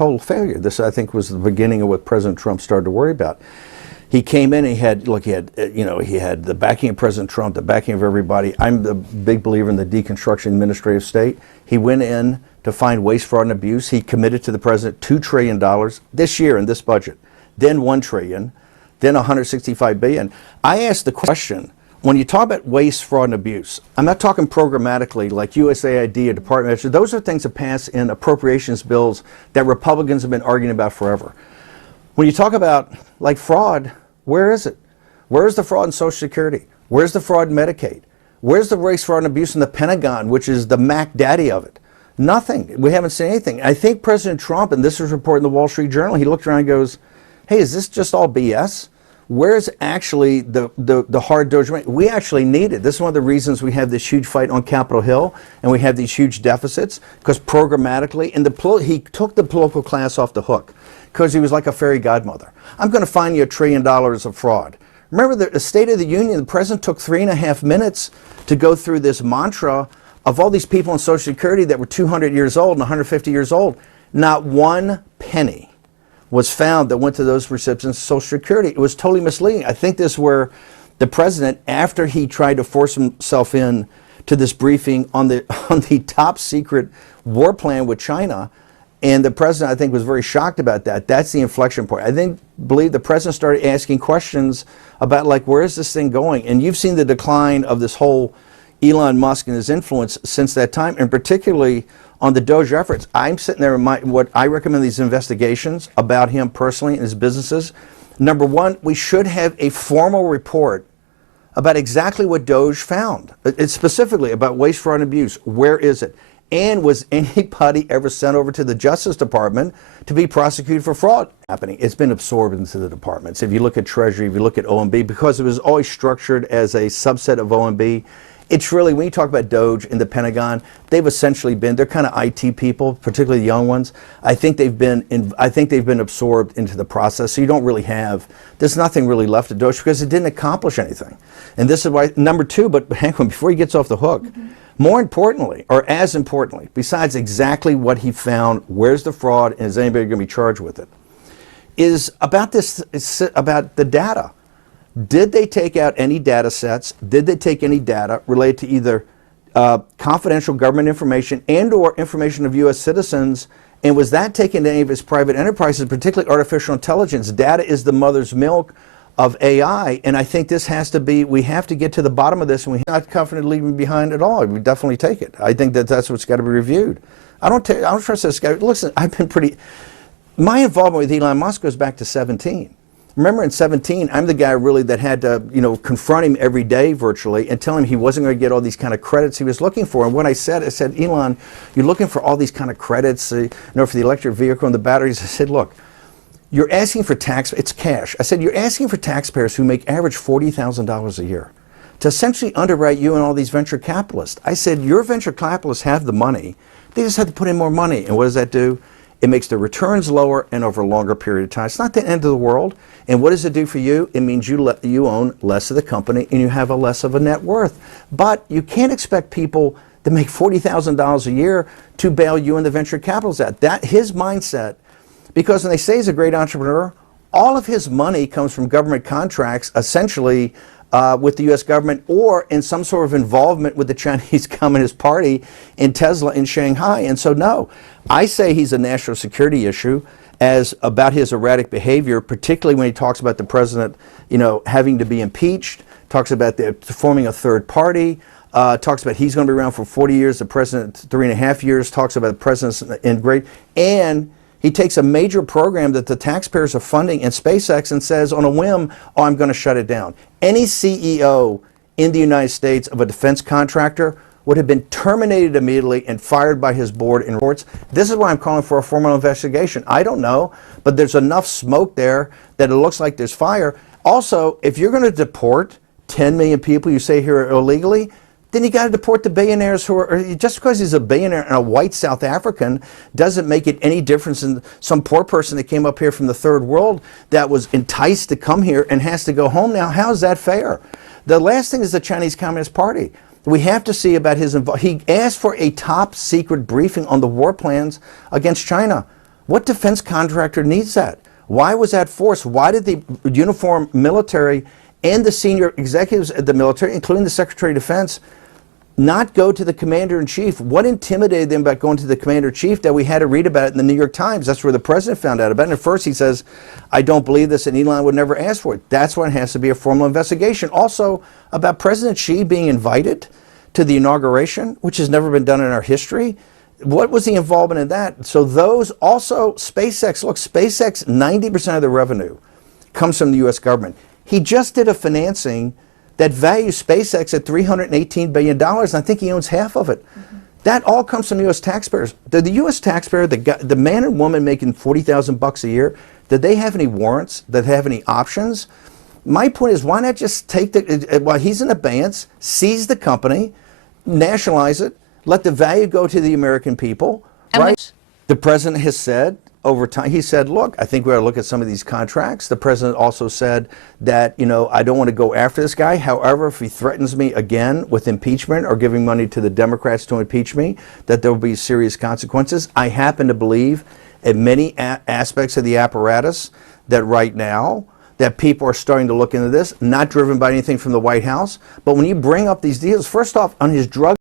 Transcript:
total failure. This, I think, was the beginning of what President Trump started to worry about. He came in, he had the backing of President Trump, the backing of everybody. I'm a big believer in the deconstruction of the administrative state. He went in to find waste, fraud, and abuse. He committed to the president $2 trillion this year in this budget, then $1 trillion, then $165 billion. I asked the question, when you talk about waste, fraud, and abuse, I'm not talking programmatically like USAID or Department of Education. Those are things that pass in appropriations bills that Republicans have been arguing about forever. When you talk about like fraud, where is it? Where's the fraud in Social Security? Where's the fraud in Medicaid? Where's the waste, fraud, and abuse in the Pentagon, which is the Mac Daddy of it? Nothing. We haven't seen anything. I think President Trump, and this was reported in the Wall Street Journal, he looked around and goes, hey, is this just all BS? Where's actually the hard Doge money? We actually need it. This is one of the reasons we have this huge fight on Capitol Hill and we have these huge deficits, because programmatically, and he took the political class off the hook because he was like a fairy godmother. I'm going to fine you $1 trillion of fraud. Remember the State of the Union, the president took 3.5 minutes to go through this mantra of all these people on Social Security that were 200 years old and 150 years old. Not one penny was found that went to those recipients of Social Security. It was totally misleading. I think this is where the president, after he tried to force himself in to this briefing on the top secret war plan with China, and the president, I think, was very shocked about that. That's the inflection point. I believe the president started asking questions about, like, where is this thing going? And you've seen the decline of this whole Elon Musk and his influence since that time, and particularly on the Doge efforts. I'm sitting there in what I recommend these investigations about him personally and his businesses. Number one, we should have a formal report about exactly what Doge found. It's specifically about waste, fraud, and abuse. Where is it? And was anybody ever sent over to the Justice Department to be prosecuted for fraud happening? It's been absorbed into the departments. If you look at Treasury, if you look at OMB, because it was always structured as a subset of OMB, it's really, when you talk about Doge in the Pentagon, they've essentially been, they're kind of IT people, particularly the young ones. I think they've been absorbed into the process. So you don't really have, there's nothing really left of Doge because it didn't accomplish anything. And this is why, number two, but hang on, before he gets off the hook, more importantly, or as importantly, besides exactly what he found, where's the fraud, and is anybody going to be charged with it, is about this, about the data. Did they take out any data sets? Did they take any data related to either confidential government information and or information of U.S. citizens? And was that taken to any of his private enterprises, particularly artificial intelligence? Data is the mother's milk of AI, and I think this has to be, we have to get to the bottom of this, and we're not confident leaving behind at all. We definitely take it. I think that's what's got to be reviewed. I don't trust this guy. Listen, my involvement with Elon Musk goes back to 2017. Remember in 2017, I'm the guy really that had to, confront him every day virtually and tell him he wasn't going to get all these kind of credits he was looking for. And what I said, Elon, you're looking for all these kind of credits, for the electric vehicle and the batteries. I said, look, you're asking for it's cash. I said, you're asking for taxpayers who make average $40,000 a year to essentially underwrite you and all these venture capitalists. I said, your venture capitalists have the money. They just have to put in more money. And what does that do? It makes the returns lower and over a longer period of time. It's not the end of the world. And what does it do for you? It means you own less of the company and you have a less of a net worth. But you can't expect people that make $40,000 a year to bail you and the venture capitalists out. That his mindset, because when they say he's a great entrepreneur, all of his money comes from government contracts, essentially with the U.S. government, or in some sort of involvement with the Chinese Communist Party in Tesla in Shanghai. And so, no, I say he's a national security issue as about his erratic behavior, particularly when he talks about the president, having to be impeached, talks about forming a third party, talks about he's going to be around for 40 years, the president 3.5 years, talks about the president's in great, and he takes a major program that the taxpayers are funding in SpaceX and says on a whim, oh, I'm going to shut it down. Any CEO in the United States of a defense contractor would have been terminated immediately and fired by his board in reports. This is why I'm calling for a formal investigation. I don't know, but there's enough smoke there that it looks like there's fire. Also, if you're going to deport 10 million people you say here illegally, then you got to deport the billionaires who are, just because he's a billionaire and a white South African doesn't make it any difference in some poor person that came up here from the third world that was enticed to come here and has to go home now. How is that fair? The last thing is the Chinese Communist Party. We have to see about his involvement. He asked for a top secret briefing on the war plans against China. What defense contractor needs that? Why was that forced? Why did the uniformed military and the senior executives of the military, including the Secretary of Defense, not go to the commander-in-chief? What intimidated them about going to the commander-in-chief that we had to read about it in the New York Times? That's where the president found out about it. And at first he says, I don't believe this, and Elon would never ask for it. That's when it has to be a formal investigation. Also, about President Xi being invited to the inauguration, which has never been done in our history. What was the involvement in that? So those, also SpaceX, look, SpaceX, 90% of the revenue comes from the U.S. government. He just did a financing that values SpaceX at $318 billion, and I think he owns half of it. That all comes from U.S. taxpayers. The U.S. taxpayer, the man and woman making $40,000 a year, did they have any warrants? Did they have any options? My point is, why not just take while he's in abeyance, seize the company, nationalize it, let the value go to the American people, right? The president has said over time, he said, look, I think we ought to look at some of these contracts. The president also said that, you know, I don't want to go after this guy. However, if he threatens me again with impeachment or giving money to the Democrats to impeach me, that there will be serious consequences. I happen to believe in many aspects of the apparatus that right now, that people are starting to look into this, not driven by anything from the White House. But when you bring up these deals, first off, on his drug